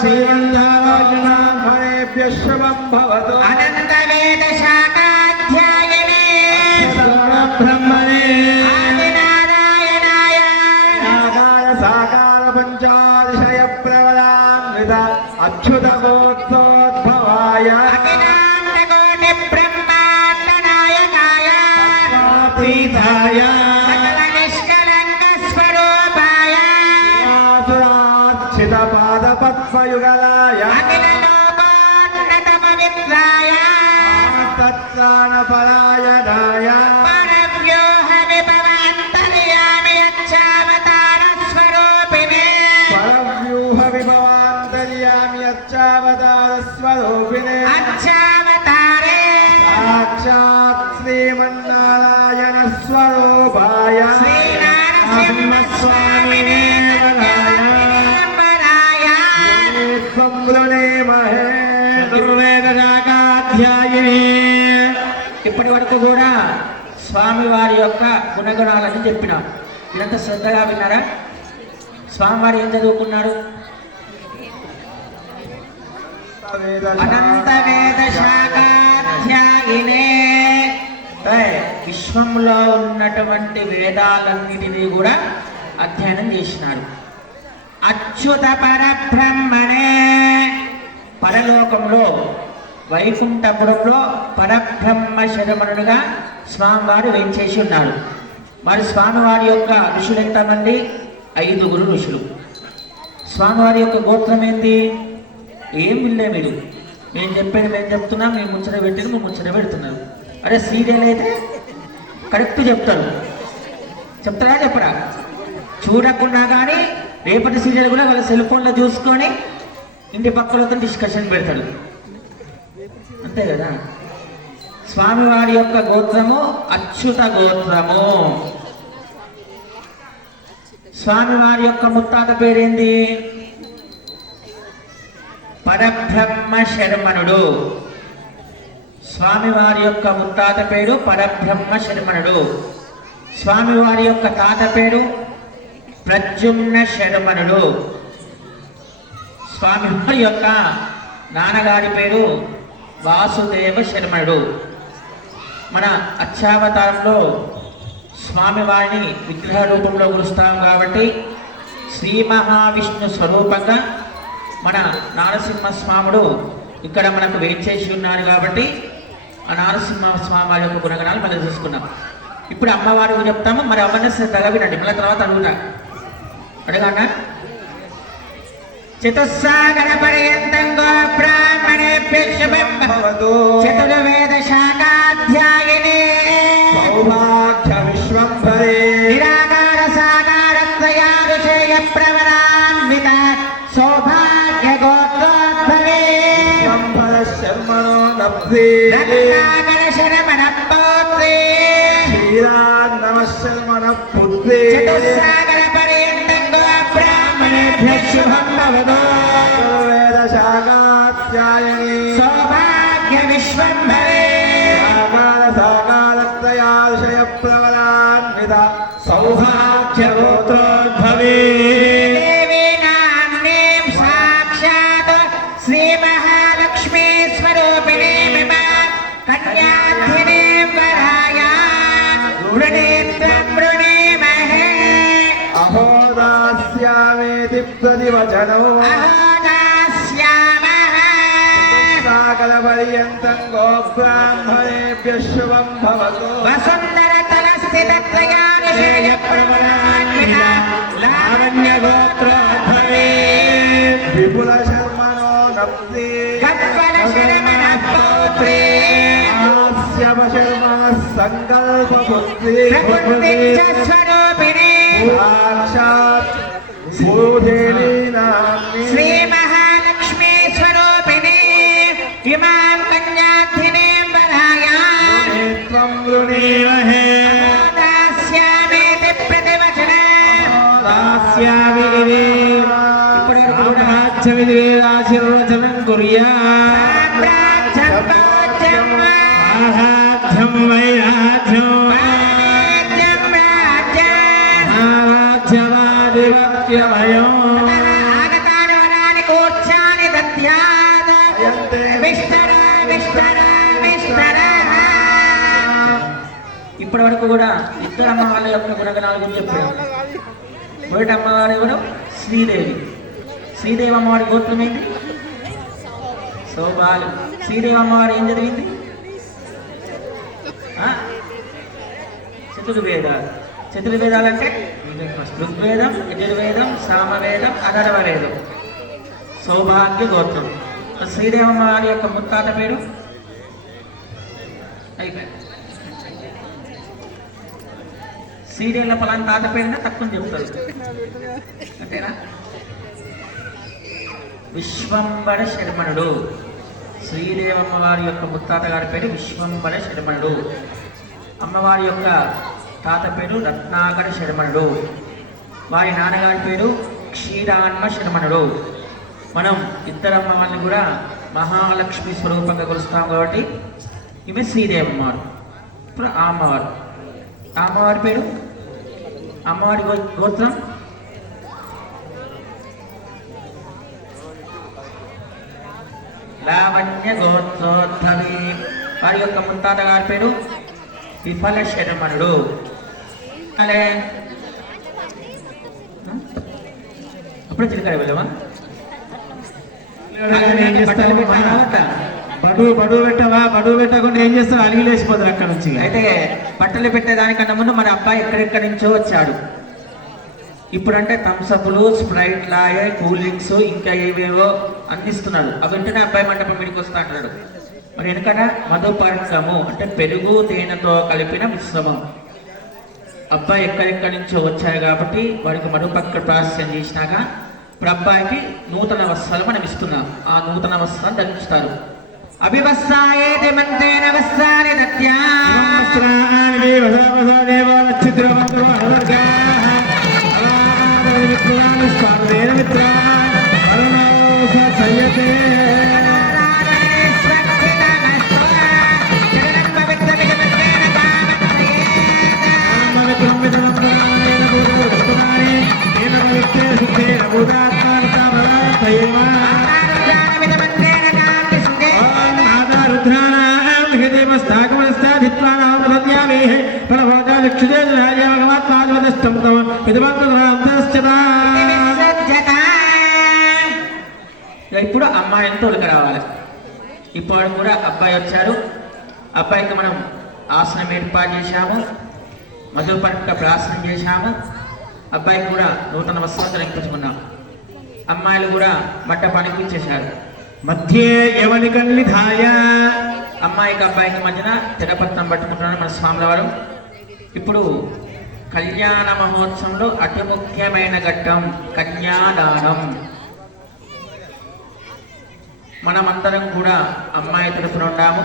श्रीमन्नारायणाभरेभ्यः शुभं भवतु अनन्तवेदशाखाध्यायिने ब्रह्मणे आदिनारायणाय साकार साकार पंचादिशय प्रबलान्वित अच्युतगोत्रोद्भवाय अखिलाण्डकोटि ब्रह्माण्ड नायकाय प्रीताय सकल निष्कलङ्क स्वरूपाय आसुरार्चित पादपद्मयुगलाय अखिल लोकोन्नत पवित्राय तत्त्राणपरायणाय परव्योह विभवान्तर्यामि यच्चावतार स्वरूपिणे परव्यूह विभवान्तर्यामि यच्चावतार स्वरूपिणे अच्छावतारे साक्षात् श्रीमन्नारायण स्वरूपाय श्रीनारसिंहस्वामिने वराय संवृणीमहे దుర్వేదశాఖాధ్యాయిని. ఇప్పటి వరకు కూడా స్వామివారి యొక్క గుణగణాలని చెప్పినాం. ఇదంతా శ్రద్ధగా విన్నారా? స్వామివారు ఏం చదువుకున్నారు? అనంత వేద శాఖాధ్యాయినే. విశ్వంలో ఉన్నటువంటి వేదాలన్నిటినీ కూడా అధ్యయనం చేసినారు. అచ్యుత పరబ్రహ్మణే. పరలోకంలో వైకుంఠపురంలో పరబ్రహ్మ శరమణుడుగా స్వామివారు వేంచేసి ఉన్నారు. మరి స్వామివారి యొక్క ఋషులు ఎంతమంది? 5 ఋషులు. స్వామివారి యొక్క గోత్రం ఏంటి? ఏం వినలే మీరు. మేము చెప్పేది మేము చెప్తున్నాం, మేము ముచ్చట పెట్టేది మేము ముచ్చట పెడుతున్నాం. అరే సీరియల్ అయితే కరెక్ట్ చెప్తారు. చెప్తారా చెప్పరా? చూడకుండా కానీ రేపటి సీరియల్ కూడా వాళ్ళ సెల్ ఫోన్లో చూసుకొని ఇంటి పక్కలతో డిస్కషన్ పెడతాడు. అంతే కదా? స్వామివారి యొక్క గోత్రము అచ్యుత గోత్రము. స్వామివారి యొక్క ముత్తాత పేరేంది? పరబ్రహ్మ శర్మణుడు. స్వామివారి యొక్క ముత్తాత పేరు పరబ్రహ్మ శర్మణుడు. స్వామివారి యొక్క తాత పేరు ప్రద్యుమ్న శర్మణుడు. స్వామివారి యొక్క నాన్నగారి పేరు వాసుదేవ శర్మణుడు. మన అక్షావతారంలో స్వామివారిని విగ్రహ రూపంలో కొలుస్తాం కాబట్టి శ్రీ మహావిష్ణు స్వరూపంగా మన నారసింహస్వాముడు ఇక్కడ మనకు వేంచేసి ఉన్నారు కాబట్టి ఆ నారసింహస్వామి వారి యొక్క గుణగణాలు మనం చూసుకున్నాం. ఇప్పుడు అమ్మవారికి చెప్తాము. మరి అమ్మని శ్రద్ధగా వినండి, మళ్ళీ తర్వాత అడుగుతా. అడగన్నా? చతుస్సాగర పర్యంతం గో బ్రాహ్మణేభ్యః శుభం భవతు. చతుర్వేద శాఖాధ్యాయినే సౌభాగ్య విశ్వంభరే నిరాకార సాకార త్రయాదుషేయ ప్రవరాన్విత సౌభాగ్య గోత్రోద్భవే సంభర శర్మణో నబ్ధే రత్నాకర శరమణ పౌత్రే శ్రీరాన్నమ శర్మణ పుత్రే చతుస్సాగర పర్యంతం గో బ్రాహ్మణేభ్యః శుభం భవతు. వేద శాఖాధ్యాయని సౌభాగ్య విశ్వంభరే సాకార సాకారత్రయాశయ ప్రవరాన్విత సౌభాగ్య గోత్రోద్భవే దేవీ నామ్నీం సాక్షాత్ శ్రీ మహాలక్ష్మీ స్వరూపిణీ కన్యాధినీం వరాయ వృణీత్వం వృణీమహే అహోదాస్యామేతి ప్రతివచనో అహోదాస్యామః సాగర పర్యంతం గో బ్రాహ్మణేభ్యః శుభం భవతు వసుంధరతల స్థిత త్రయాదిశేయ ప్రబలాన్విత లావణ్య గోత్రోద్భవే విపుల శర్మణో నప్తి కప్పల శరమణ పౌత్రే ఆస్యవ శర్మణ సంకల్ప పుత్రి ప్రకృతి స్వరూపిణి సాక్షాత్ భూదేవి నామ్ని శ్రీ మహాలక్ష్మీ స్వరూపిణి ఇమాం కన్యాధినీం వరాయ త్వం వృణీమహే దాస్యామేతి ప్రతివచన దాస్యామి ఆశీర్వచనం కుర్యా సామ్రాజ్యం భోజ్యం ఆహాధ్యం వైరాధ్యం వాణిజ్యం రాజ్యం ఆరాధ్యమాధిపత్యమయం ఆగతారవనానికి మూర్ఛాని దధ్యాత్ విస్తర విస్తర విస్తర. ఇప్పటి వరకు కూడా ఇద్దరు అమ్మవారి యొక్క గుణగణాల గురించి చెప్పాడు. మొదటి అమ్మవారు ఎవరు? శ్రీదేవి. శ్రీదేవి అమ్మవారి గోత్రం ఏంటి? సౌభాగ్యం. శ్రీదేవి అమ్మవారు ఏం చదివింది? చతుర్వేదాలు. చతుర్వేదాలు అంటే ఋగ్వేదం, యజుర్వేదం, సామవేదం, అథర్వవేదం. సౌభాగ్య గోత్రం. శ్రీదేవి అమ్మవారి యొక్క ముత్తాత పేరు అయిపోయింది. శ్రీదేవుల ఫలాన్ని తాత పేరున తక్కువ చెప్తారు అంతేనా? విశ్వంబర శర్మణుడు. శ్రీదేవి అమ్మవారి యొక్క ముత్తాత గారి పేరు విశ్వంబర శర్మణుడు. అమ్మవారి యొక్క తాత పేరు రత్నాకర శర్మణుడు. వారి నాన్నగారి పేరు క్షీరాన్మ శర్మణుడు. మనం ఇద్దరు అమ్మవారిని కూడా మహాలక్ష్మి స్వరూపంగా కొలుస్తాం కాబట్టి ఈమె శ్రీదేవి అమ్మవారు. ఇప్పుడు ఆ అమ్మవారు, ఆ అమ్మవారి పేరు, అమ్మవారి గోత్రం లావణ్య గోత్రోద్భవి. వారి యొక్క ముత్తాత గారి పేరు విఫల శర్మణుడు. అలే అప్పుడు చిలకడ వెళ్ళవా? ఏం చేస్తారు? బడువు పెట్టవా? బడువు పెట్టకుండా ఏం చేస్తారు? అలిగి లేచిపోతారు అక్కడ నుంచి. అయితే బట్టలు పెట్టేదానికన్నా ముందు మన అబ్బాయి ఎక్కడెక్కడి నుంచో వచ్చాడు. ఇప్పుడంటే థమ్సప్లు, స్ప్రైట్ లాయే, కూల్ డ్రింక్స్, ఇంకా ఏవేవో అందిస్తున్నాడు. అవి వెంటనే అబ్బాయి మంటపం మీదకి వస్తా అంటున్నాడు. మరి ఎందుకంటే మధుపర్కము అంటే పెరుగు తేనెతో కలిపిన మిశ్రమం. అబ్బాయి ఎక్కడెక్కడి నుంచో వచ్చాయి కాబట్టి వాడికి మధుపర్క ప్రాశస్యం చేసినాక ఇప్పుడు అబ్బాయికి నూతన వస్త్రాలు మనం ఇస్తున్నాం. ఆ నూతన వస్త్రాన్ని ధరించుతారు. అభివస్సాయేతి మంత్రేణ వస్త్రాని దద్యాత్. ఇప్పుడు అమ్మాయిని తోలుకు రావాలి. ఇప్పుడు కూడా అబ్బాయి వచ్చారు. అబ్బాయికి మనం ఆసనం ఏర్పాటు చేశాము, మధుపర్క ప్రాసనం చేశాము. అబ్బాయికి కూడా నూతన వస్త్రం ధరించుకున్నాం. అమ్మాయిలు కూడా మంటపానికి ఇచ్చేశారు. మధ్యే యవని కన్నిధాయ. అమ్మాయికి అబ్బాయికి మధ్యన తెరపత్రం పట్టుకుంటున్నాడు మన స్వాముల వారు. ఇప్పుడు కళ్యాణ మహోత్సవంలో అతి ముఖ్యమైన ఘట్టం కన్యాదానం. మనమందరం కూడా అమ్మాయి తరఫున ఉన్నాము.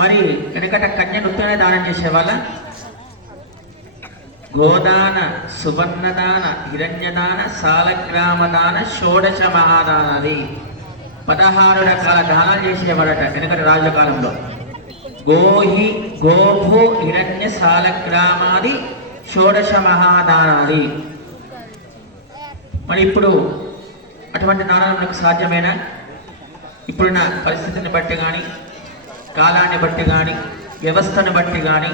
మరి వెనకట కన్య నృత్యమే దానం చేసేవాళ్ళ. గోదాన, సువర్ణదాన, హిరణ్యదాన, సాలగ్రామదాన, షోడశ మహాదానాది 16 రకాల దానాలు చేసేవాడట వెనకటి రాజకాలంలో. గోహి, గోభూ, హిరణ్య, సాలగ్రామాది షోడశ మహాదానాది. మరి ఇప్పుడు అటువంటి దానాలు మనకు సాధ్యమేనా? ఇప్పుడున్న పరిస్థితిని బట్టి కానీ, కాలాన్ని బట్టి కానీ, వ్యవస్థను బట్టి కానీ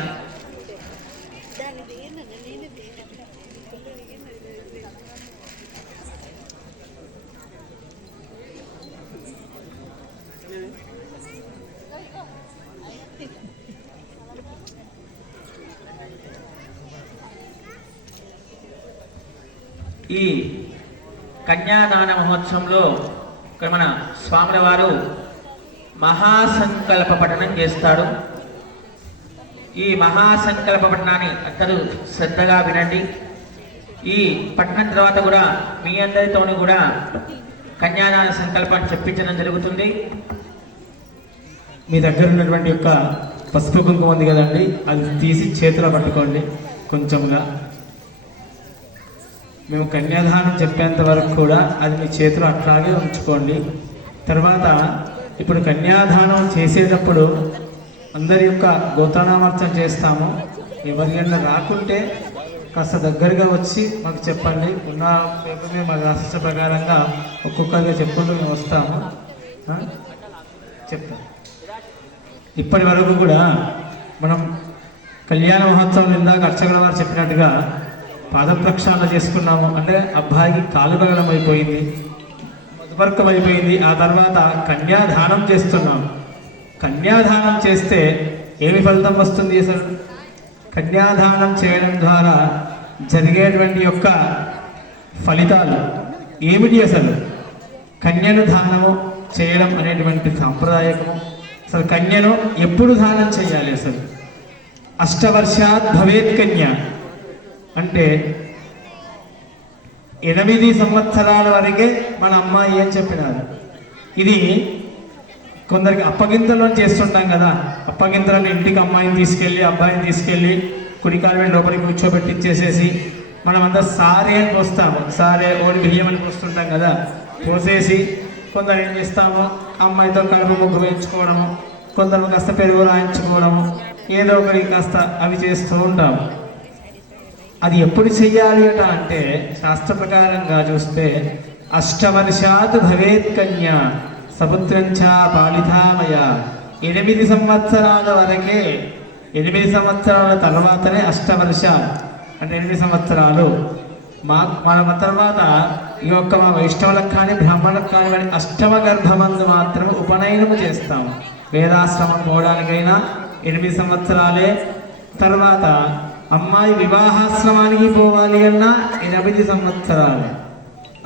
ఈ కన్యాదాన మహోత్సవంలో ఇక్కడ మన స్వాముల వారు మహాసంకల్ప పఠనం చేస్తాడు. ఈ మహాసంకల్ప పఠనాన్ని అందరూ శ్రద్ధగా వినండి. ఈ పఠనం తర్వాత కూడా మీ అందరితోనూ కూడా కన్యాదాన సంకల్పాన్ని చెప్పించడం జరుగుతుంది. మీ దగ్గర ఉన్నటువంటి యొక్క పసుపు కుంకుమ ఉంది కదండి, అది తీసి చేతిలో పట్టుకోండి. కొంచెంగా మేము కన్యాదానం చెప్పేంత వరకు కూడా అది మీ చేతిలో అట్లాగే ఉంచుకోండి. తర్వాత ఇప్పుడు కన్యాదానం చేసేటప్పుడు అందరి యొక్క గోత్రనామార్చన చేస్తాము. ఎవరికైనా రాకుంటే కాస్త దగ్గరగా వచ్చి మాకు చెప్పండి. ఉన్న పేపర్ మీద మా రాష్ట్ర ప్రకారంగా ఒక్కొక్కరిగా చెప్పుకుంటూ మేము వస్తాము. చెప్తాం. ఇప్పటి వరకు కూడా మనం కళ్యాణ మహోత్సవం ఇందాక అర్చకుల వారు చెప్పినట్టుగా పాదప్రక్షాళన చేసుకున్నాము. అంటే అబ్బాయికి కాలు పగలం అయిపోయింది, మధుపర్కం అయిపోయింది. ఆ తర్వాత కన్యాదానం చేస్తున్నాం. కన్యాదానం చేస్తే ఏమి ఫలితం వస్తుంది? అసలు కన్యాదానం చేయడం ద్వారా జరిగేటువంటి యొక్క ఫలితాలు ఏమిటి? అసలు కన్యను దానము చేయడం అనేటువంటి సాంప్రదాయకము. అసలు కన్యను ఎప్పుడు దానం చేయాలి? అసలు అష్టవర్షాత్ భవేత్ కన్య అంటే 8 సంవత్సరాల వరకే మన అమ్మాయి అని చెప్పినారు. ఇది కొందరికి అప్పగింతలో చేస్తుంటాం కదా. అప్పగింతలను ఇంటికి అమ్మాయిని తీసుకెళ్ళి అబ్బాయిని తీసుకెళ్ళి కుడికాలు లోపలికి కూర్చోబెట్టి ఇచ్చేసేసి మనమంతా సారే అని పోస్తాము. సారే ఓడి బియ్యం అని పోస్తుంటాం కదా. పోసేసి కొందరు ఏం చేస్తాము, అమ్మాయితో కడుపు ముగ్గు వేయించుకోవడము, కొందరు కాస్త పెరుగు రాయించుకోవడము, ఏదో ఒకటి కాస్త అవి చేస్తూ ఉంటాము. అది ఎప్పుడు చెయ్యాలి అట అంటే శాస్త్ర ప్రకారంగా చూస్తే అష్టవర్షాత్ భవేత్ కన్య సపుత్రంచా పాలితామయ. 8 సంవత్సరాల వరకే, 8 సంవత్సరాల తర్వాతనే అష్టవర్ష అంటే 8 సంవత్సరాలు. మన తర్వాత ఈ యొక్క మా వైష్ణవులకు కానీ బ్రాహ్మణులకు కానీ అష్టమ గర్భమందు మాత్రం ఉపనయనము చేస్తాము. వేదాశ్రమం పోవడానికైనా 8 సంవత్సరాలే. తర్వాత అమ్మాయి వివాహాశ్రమానికి పోవాలి అన్నా 8 సంవత్సరాలే.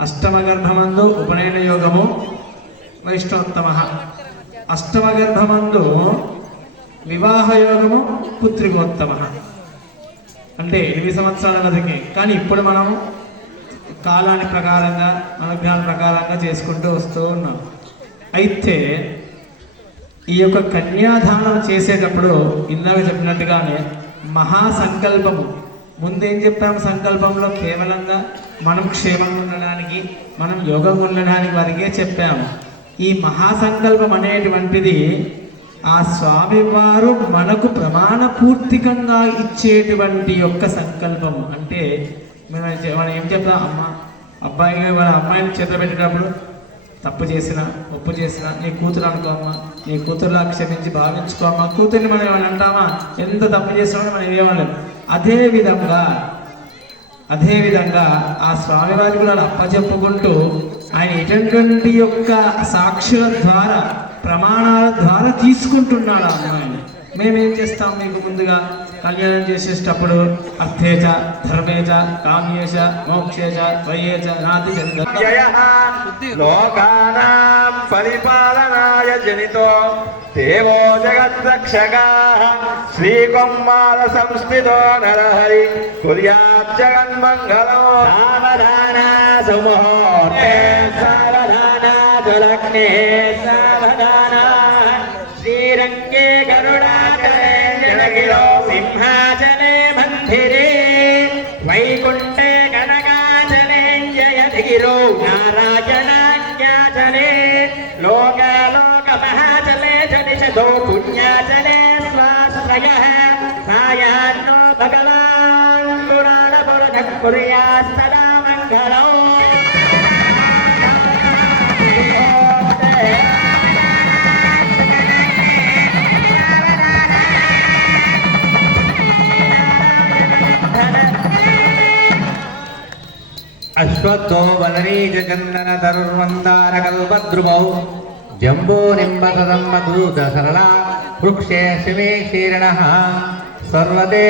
అష్టమ గర్భమందు ఉపనయన యోగము వైష్ణవోత్తమ, అష్టమ గర్భమందు వివాహ యోగము పుత్రికోత్తమ. అంటే 8 సంవత్సరాల వరకే. కానీ ఇప్పుడు మనము కాలాన్ని ప్రకారంగా అనుజ్ఞాన ప్రకారంగా చేసుకుంటూ వస్తూ ఉన్నాం. అయితే ఈ యొక్క కన్యాదానం చేసేటప్పుడు ఇందాక చెప్పినట్టుగానే మహాసంకల్పము. ముందేం చెప్పాము? సంకల్పంలో కేవలంగా మనం క్షేమంగా ఉండడానికి, మనం యోగంగా ఉండడానికి వరకే చెప్పాము. ఈ మహాసంకల్పం అనేటువంటిది ఆ స్వామివారు మనకు ప్రమాణ పూర్తికంగా ఇచ్చేటువంటి యొక్క సంకల్పము. అంటే మనం ఏం చెప్తాం? అబ్బాయిగా మన అమ్మాయిని చేతబెట్టేటప్పుడు తప్పు చేసినా ఒప్పు చేసినా నీ కూతురు అనుకో అమ్మా, నీ కూతురులా క్షమించి భావించుకో అమ్మా. కూతుర్ని మనం ఏమని అంటామా? ఎంత తప్పు చేసినా మనం ఏమనలేము. అదేవిధంగా ఆ స్వామివారి కూడా అప్పచెప్పుకుంటూ ఆయన ఎటువంటి యొక్క సాక్షుల ద్వారా ప్రమాణాల ద్వారా తీసుకుంటున్నాడు ఆ అమ్మాయిని. మేమేం చేస్తాం? మీకు ముందుగా కళ్యాణం చేసేటప్పుడు అర్థేచ ధర్మేచ కామ్యేచ మోక్షేచ త్వయేచ నాతి లోకానాం పరిపాలనాయ జనితో దేవో జగద్రక్షకాః శ్రీకొమ్మాల సంస్థితో నరహరి కుర్యాత్ జగన్మంగళం. సావధాన సుముహూర్తే సావధాన దులగ్నే సావధాన శ్రీరంగే గరుడాచలే జనగిరో సింహాచలే మందిరే వైకుంఠే కనకాచలే జయధిగిరో నారాయణాజ్ఞాచలే లోకాలోక మహాచలే జనిషదో పుణ్యాచలే శ్వాసయః సాయాన్నో భగవాన్ పురాణ పురుష కుర్యాత్ సదా మంగళం. అశ్వత్థో వనరీజ చందన తరుర్మందార కల్పద్రుమౌ జంబో నింబసదం మధుద సరళా వృక్షే శివే శీర్ణః సర్వదే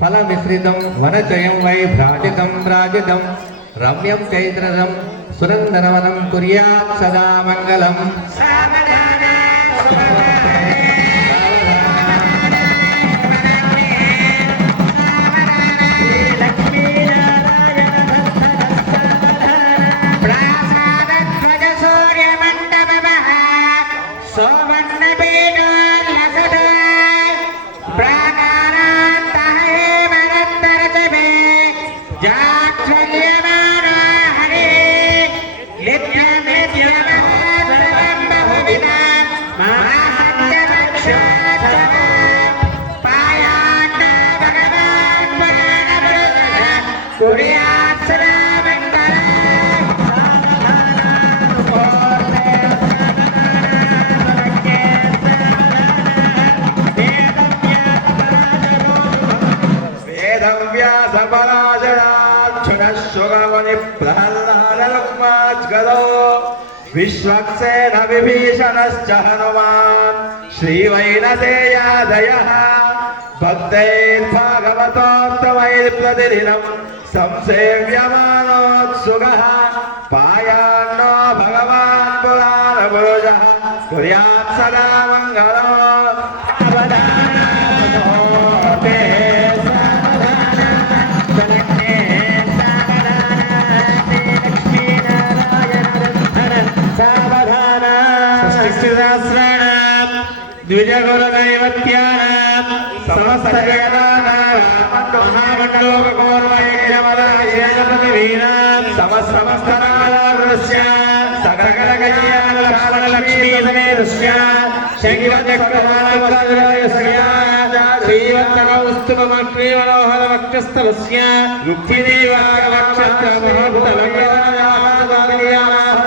ఫలమిశ్రితం వనచయం వై భ్రాజితం రమ్యం చైత్రదం సురందరవనం కుర్యాత్ సదా మంగళం. विश्वक्सेन विभीषणश्च हनुमान् श्रीवैनतेयादयः भक्तैर्भागवतोत्तमैर्प्रतिदिनं संसेव्यमानोत्सुकः पायान्नो भगवान् पुराणपुरुषः कुर्यात् सदा मङ्गलो द्विजगुरुदैवत्यानां समस्तदेवानां महामण्डलोपकौरवैर्यमलायेजपतिवीनां समस्तमस्तनादारुष्य सकलकल्याणलक्ष्मणलक्ष्मीसमेतस्य शङ्खचक्रवालवज्रस्य श्रीवत्सकौस्तुभमग्रीवलोहरवक्षस्थलस्य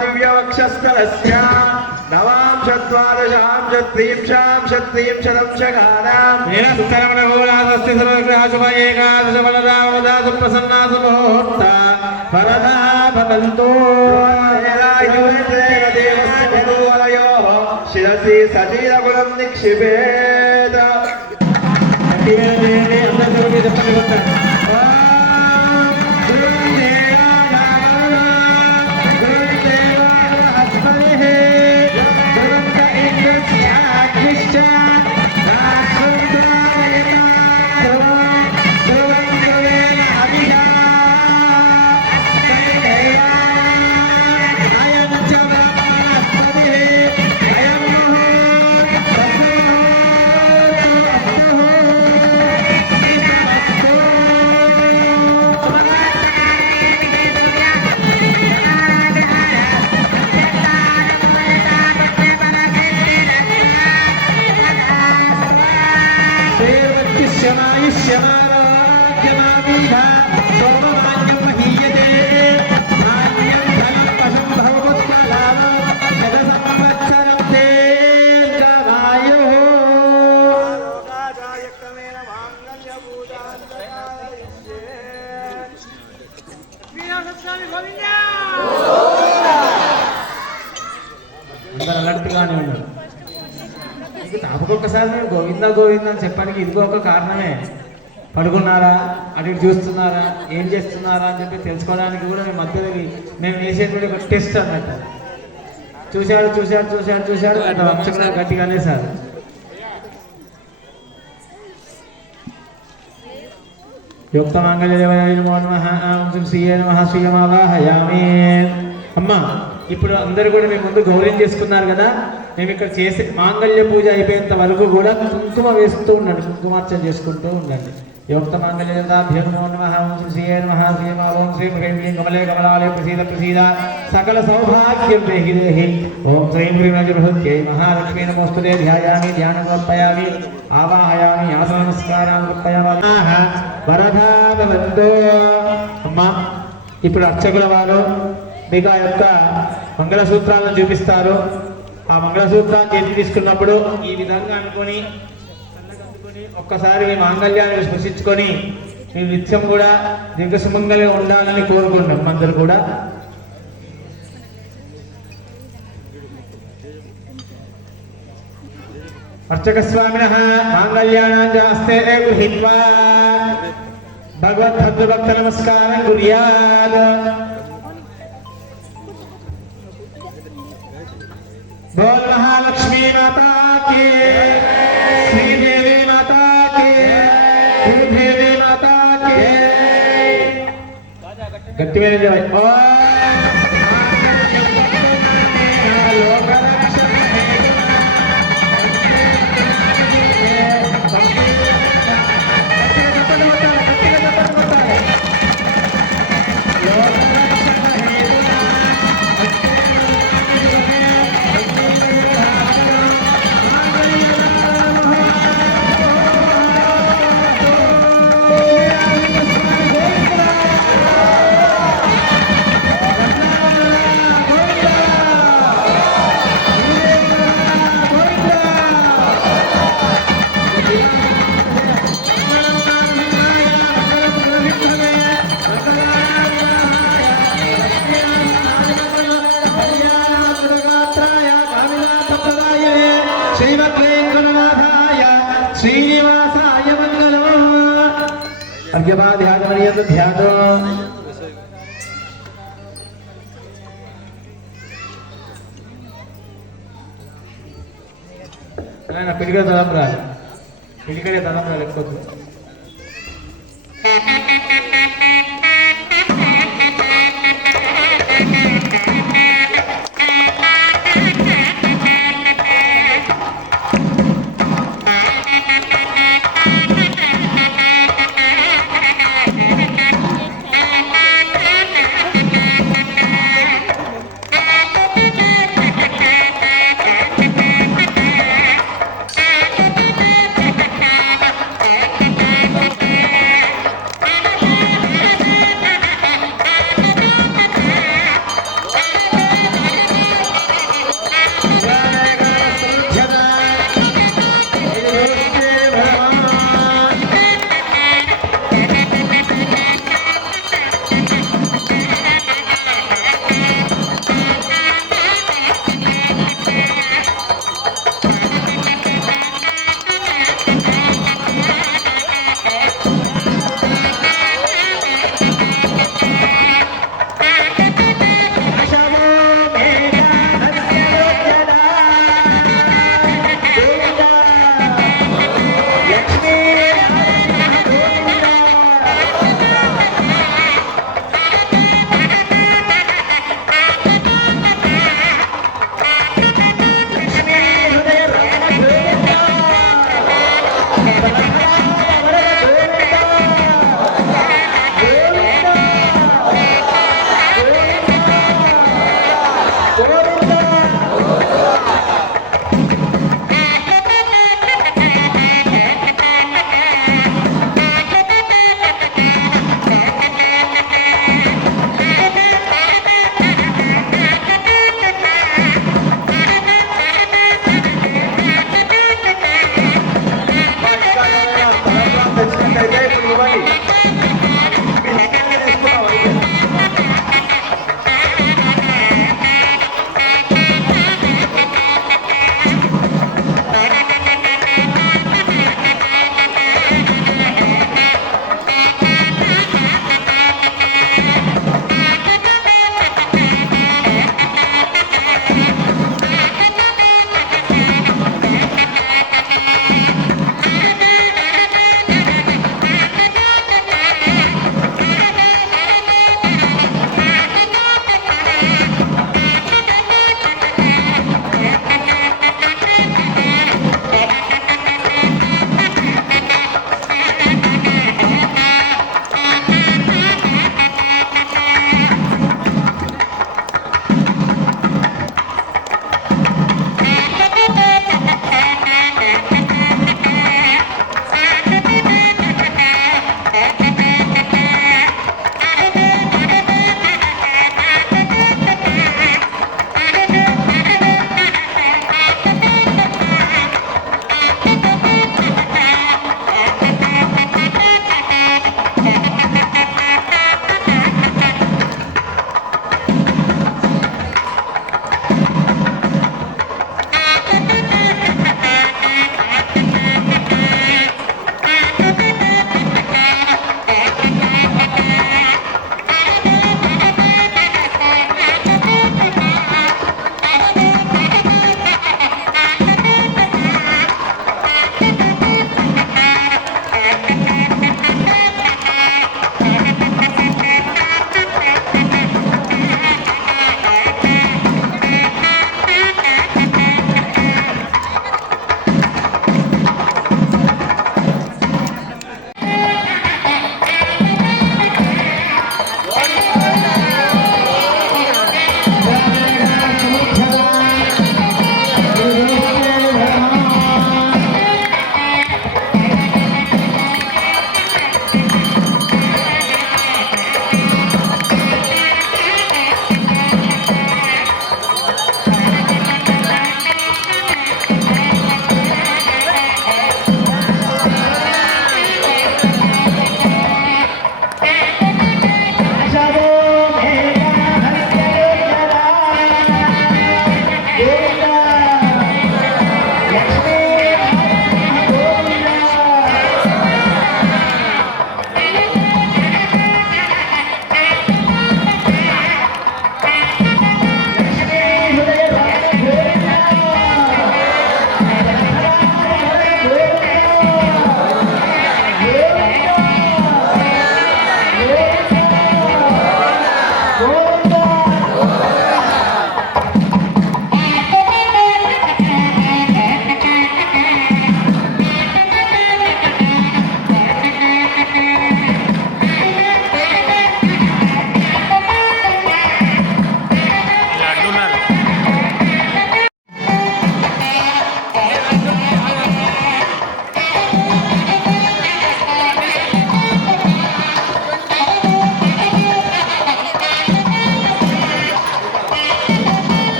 दिव्यवक्षस्थलस्य नवांशद्वादशांशत्रींशांशत्रींशतं शकानां निरस्तरमणघोरासस्य सर्वग्रहशुभयेकादशफलदावदासुप्रसन्नासुमुहूर्ता वरदा भवन्तु शिरसि सजीरकुलं निक्षिपेत అలర్ట్గానే ఉన్నాడు. మీకు తాపకొక్కసారి నేను గోవిందా గోవిందా అని చెప్పడానికి ఇదిగో ఒక కారణమే. పడుకున్నారా, అటు ఇటు చూస్తున్నారా, ఏం చేస్తున్నారా అని చెప్పి తెలుసుకోవడానికి కూడా మీ మధ్యలో మేము వేసేటువంటి ఒక టెస్ట్ అన్నట్టు. చూశాడు చూశాడు చూశాడు చూశాడు అటు వచ్చకుండా గట్టిగానే సార్. యుక్త మాంగళ్యదేవాయ నమః శ్రీయ నమః శ్రీయమావాహయామి. అమ్మా ఇప్పుడు అందరూ కూడా మేము ముందు గౌరవం చేసుకున్నారు కదా, మేము ఇక్కడ చేసే మాంగళ్య పూజ అయిపోయేంత వరకు కూడా కుంకుమ వేస్తూ ఉండండి, కుంకుమార్చన చేసుకుంటూ ఉండండి. యోక్త మాంగళ్యదాభ్యో నమో నమః ఓం శ్రీయ నమః శ్రీయమా ఓం శ్రీం హ్రీం క్లీం కమలే కమలాలయ ప్రసీద ప్రసీద సకల సౌభాగ్యం దేహి దేహి. ఓం శ్రీం హ్రీం బృహత్యై మహాలక్ష్మీ నమోస్తుతే. ధ్యాయామి ధ్యానం సమర్పయామి ఆవాహయామి ఆసన నమస్కారాన్ని సమర్పయామి. వరదా భవంతు. అమ్మా ఇప్పుడు అర్చకుల వారు మీకు ఆ యొక్క మంగళసూత్రాలను చూపిస్తారు. ఆ మంగళసూత్రాన్ని చేతి తీసుకున్నప్పుడు ఈ విధంగా అనుకొని ఒక్కసారి మీ మాంగళ్యాన్ని స్పృశించుకొని మీ నిత్యం కూడా దీర్ఘ సుమంగళంగా ఉండాలని కోరుకుంటాం అందరూ కూడా. అర్చక స్వామినః మాంగళ్యానాంజాస్తే గృహీత్వా భగవద్భక్త నమస్కారం కుర్యాత్. बोल महालक्ष्मी माता की, श्रीदेवी माता की, भूदेवी माता की. गट्टी में जय. శ్రీమద్వేంకటనాథాయ శ్రీనివాసాయ మంగళం. అర్ఘ్యపాధ్యాగమనీయ ధ్యాతో పిడికడ తలంబరాలు, పిడికడే తలంబరాలు ఎక్కువ.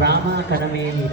రామ కనమేమి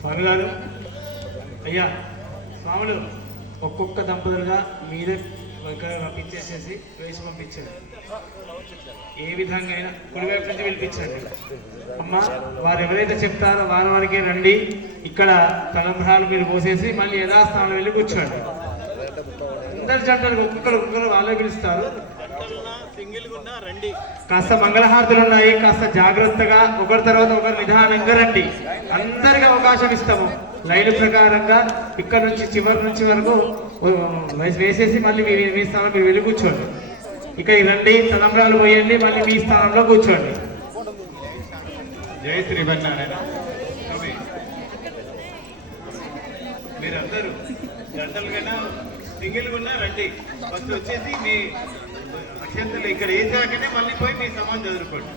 స్వామిగారు అయ్యా స్వాములు ఒక్కొక్క దంపతులుగా మీరే పంపించేసేసి వేసి పంపించండి. ఏ విధంగా అయినా కుడివైపు నుంచి పిలిపించండి. అమ్మ వారు ఎవరైతే చెప్తారో వారికే రండి. ఇక్కడ తలంబ్రాలు మీరు పోసేసి మళ్ళీ యథాస్థానం వెళ్ళి కూర్చోండి. అందరి జంటలకు ఒక్కొక్కరు వాళ్ళే పిలుస్తారు. కాస్త మంగళహారతులు ఉన్నాయి, కాస్త జాగ్రత్తగా ఒకరి తర్వాత ఒకరు నిదానంగా రండి. అందరికి అవకాశం ఇస్తాము. లైన్ ప్రకారంగా ఇక్కడ నుంచి చివరి నుంచి వరకు వేసేసి మళ్ళీ మీ స్థానంలో మీరు వెళ్ళి కూర్చోండి. ఇక రండి, తలంబ్రాలు పోయండి, మళ్ళీ మీ స్థానంలో కూర్చోండి. జై శ్రీమన్నారాయణ. మీరందరూ జంటలు కన్నా సింగిల్ కన్నా రండి. ఫస్ట్ వచ్చేసి మీ అక్షంతలు ఇక్కడ వేసాకనే మళ్ళీ పోయి మీ సమాన్ చదువుకోండి.